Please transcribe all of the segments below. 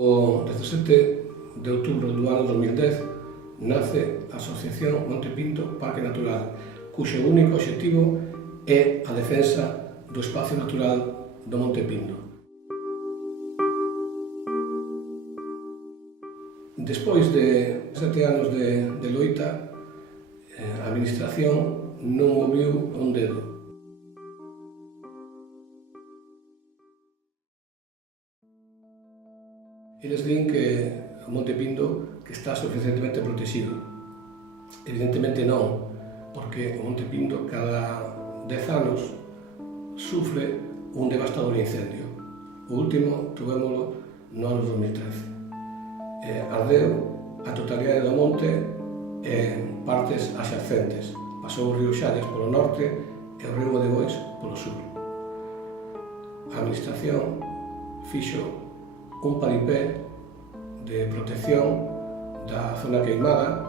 O 17 de outubro do ano 2010 nace a Asociación Monte Pinto Parque Natural, cuxo único obxectivo é a defensa do espacio natural do Monte Pindo. Despois de 7 anos de loita, a Administración non moviu un dedo. Eles din que o Monte Pindo que está suficientemente protegido. Evidentemente non, porque o Monte Pindo cada 10 anos sufre un devastador incendio. O último tuvémolo no ano 2013. Ardeu a totalidade do monte en partes axacentes. Pasou o río Xallas polo norte e o río Bodegois polo sur. A Administración fixo un paripé de protección da zona queimada,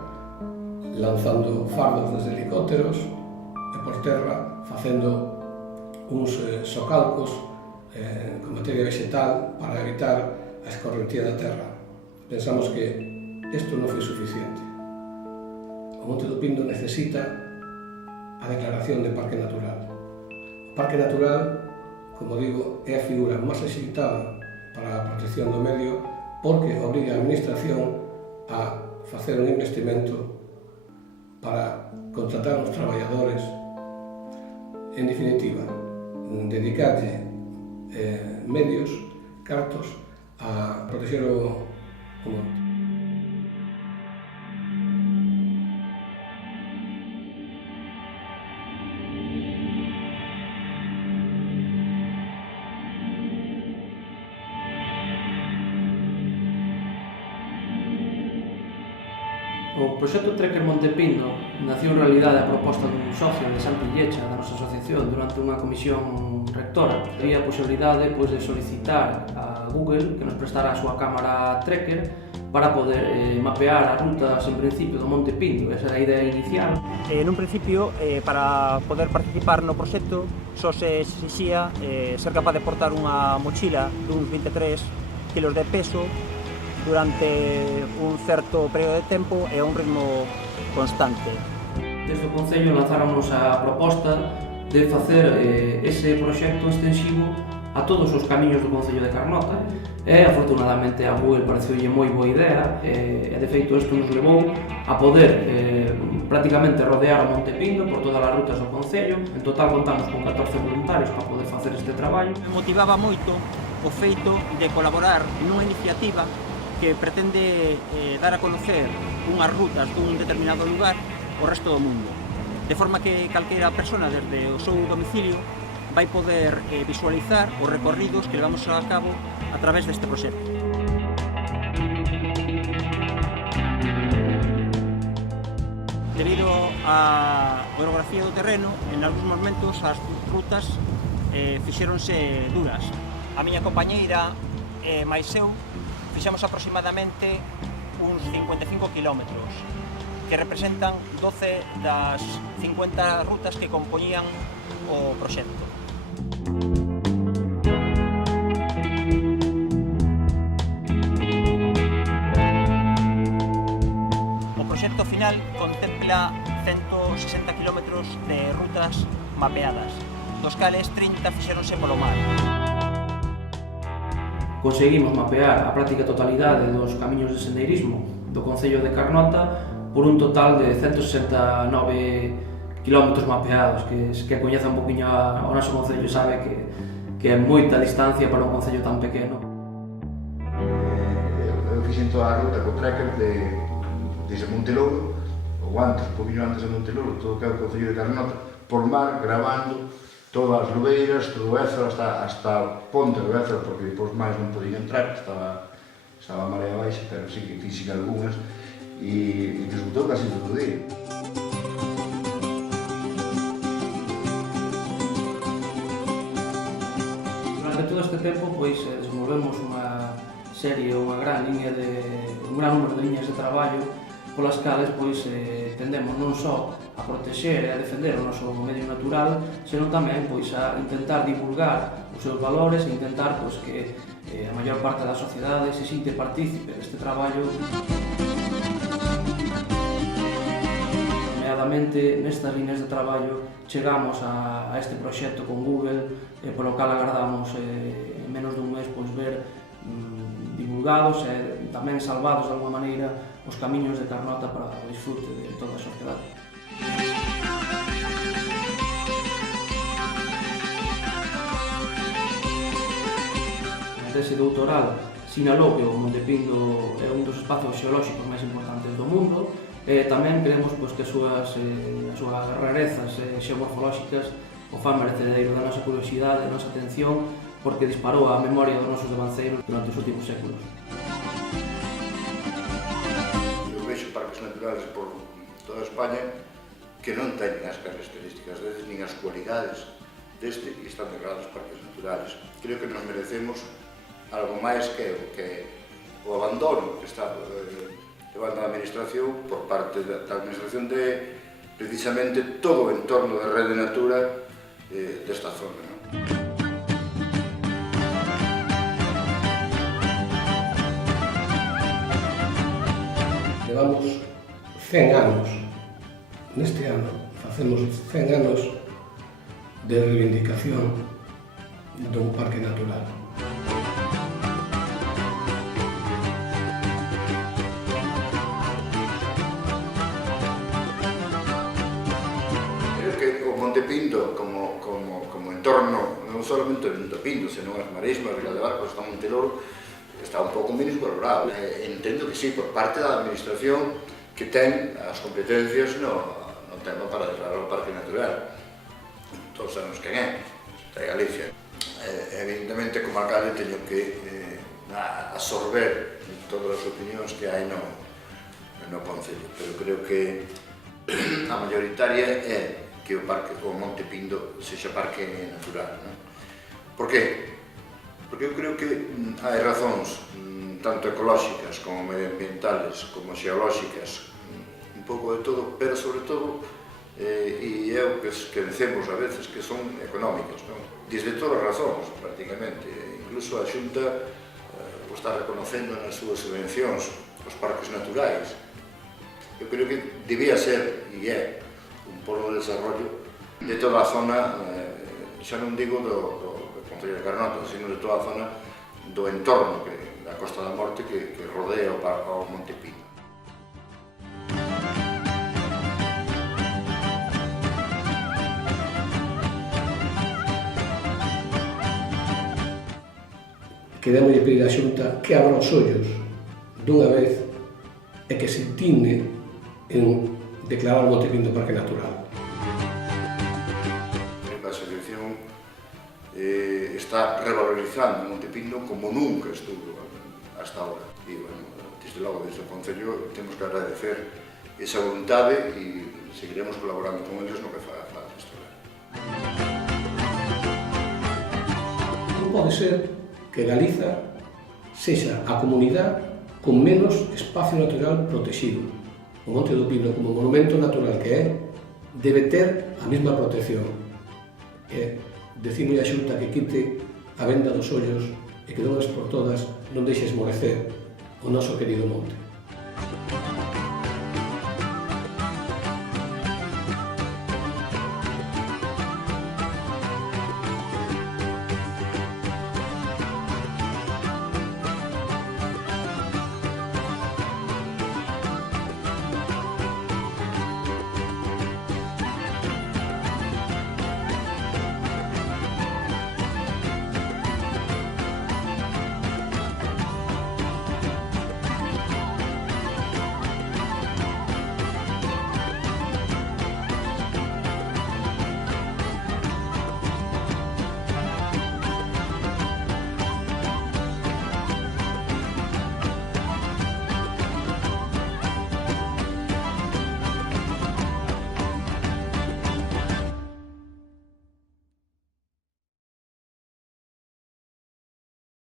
lanzando fardos desde helicópteros e por terra facendo uns socalcos con materia vegetal para evitar a escorrentía da terra. Pensamos que isto non foi suficiente. O Monte do Pindo necesita a declaración de Parque Natural. O Parque Natural, como digo, é a figura máis axeitada para a protección do medio porque obriga a Administración a facer un investimento para contratar os traballadores, en definitiva, dedicarlle medios, cartos, a proteger o monte. O proxecto Trekker Monte Pindo nació en realidade a proposta dun socio de Santillecha da nosa asociación durante unha comisión rectora. Había a posibilidade de solicitar a Google que nos prestara a súa cámara Trekker para poder mapear as rutas en principio do Monte Pindo. Esa era a idea inicial. Nun principio, para poder participar no proxecto, só se exixía ser capaz de portar unha mochila duns 23 kilos de peso durante un certo período de tempo e a un ritmo constante. Desde o Concello lanzáramos a proposta de facer ese proxecto extensivo a todos os camiños do Concello de Carnota e, afortunadamente, a Google pareceulle moi boa idea e, de feito, isto nos levou a poder prácticamente rodear o Monte Pindo por todas as rutas do Concello. En total contamos con 14 voluntarios para poder facer este traballo. Me motivaba moito o feito de colaborar nunha iniciativa que pretende dar a conocer unhas rutas dun determinado lugar ao resto do mundo, de forma que calquera persona desde o seu domicilio vai poder visualizar os recorridos que levamos a cabo a través deste proxecto. Debido á orografía do terreno, en algúns momentos as rutas fixéronse duras. A miña compañeira e máis eu fixemos aproximadamente uns 55 kilómetros, que representan 12 das 50 rutas que compoñían o proxecto. O proxecto final contempla 160 kilómetros de rutas mapeadas, dos cales 30 fixéronse polo mar. Conseguimos mapear a práctica totalidade dos camiños de sendeirismo do Concello de Carnota por un total de 169 km mapeados, que coñece un poquinho o noso Concello sabe que é moita distancia para un Concello tan pequeno. Eu fixen toda a ruta co Trekker desde Montelouro, ou antes, un poquinho antes de Montelouro, todo o que é o Concello de Carnota, por mar, grabando todas as lobeiras, todo o Ézaro, hasta a ponte do Ézaro, porque depois máis non podía entrar, estaba a marea baixa, pero sí que fixen algunhas, e resultou casi todo o día. Durante todo este tempo, desenvolvemos unha serie, un gran número de liñas de traballo polas cales pois, tendemos non só a protexer e a defender o noso medio natural, senón tamén pois, a intentar divulgar os seus valores e intentar pois, que a maior parte da sociedade se sinte partícipe deste traballo. Nomeadamente, nestas líneas de traballo, chegamos a este proxecto con Google, polo cal agardamos en menos dun mes pois, ver divulgados e tamén salvados de alguma maneira os camiños de Carnota para o disfrute de toda a sociedade. A tese doutoral sinalou que o Monte Pindo é un dos espacios xeolóxicos máis importantes do mundo e tamén creemos pois, que as súas rarezas xeomorfolóxicas o fan merecedeiro da nosa curiosidade e da nosa atención porque disparou a memoria dos nosos devanceiros durante os últimos séculos. Eu vexo parques naturales por toda España que non teñen as características destes, nin as cualidades deste e están declarados parques naturales. Creo que nos merecemos algo máis que o abandono que está levando a administración por parte da administración de precisamente todo o entorno da rede natura desta zona. Levamos 100 anos, neste ano facemos 100 anos de reivindicación dun parque natural. Creo que o Monte Pindo como entorno, non solamente o Monte Pindo, senón as marismas, Vila de Barcos, está Monteloro, está un pouco menos valorado. Entendo que sí, por parte da administración que ten as competencias no tema para declarar o parque natural. Todos sabemos quen é, está en Galicia. Evidentemente, como alcalde, teño que absorber todas as opinións que hai no Concello, pero creo que a mayoritaria é que o Monte Pindo sexa parque natural. Por qué? Porque eu creo que hai razóns tanto ecolóxicas como medioambientales, como xeolóxicas, un pouco de todo, pero sobre todo, e é o que dicemos a veces, que son económicas, non? Desde todas as razóns, prácticamente. Incluso a Xunta o está reconocendo nas súas subvencións os parques naturais. Eu creo que debía ser, e é, un polo de desarrollo de toda a zona, xa non digo do Concello de Carnota, sino de toda a zona do entorno da Costa da Morte que rodea o Monte Pindo. Queremos pedir á Xunta que abra os ollos dunha vez e que se intine en declarar o Monte Pindo Parque Natural. A asociación está revalorizando o Monte Pindo como nunca estuvo hasta ahora. E, bueno, desde logo, desde o Concello, temos que agradecer esa voluntade e seguiremos colaborando con eles no que faga falta estudar. Non pode ser que Galiza sexa a comunidade con menos espacio natural protegido. O Monte do Pindo, como monumento natural que é, debe ter a mesma protección. Decimos a Xunta que quite a venda dos ollos e que de unha vez por todas non deixe esmorecer o noso querido monte.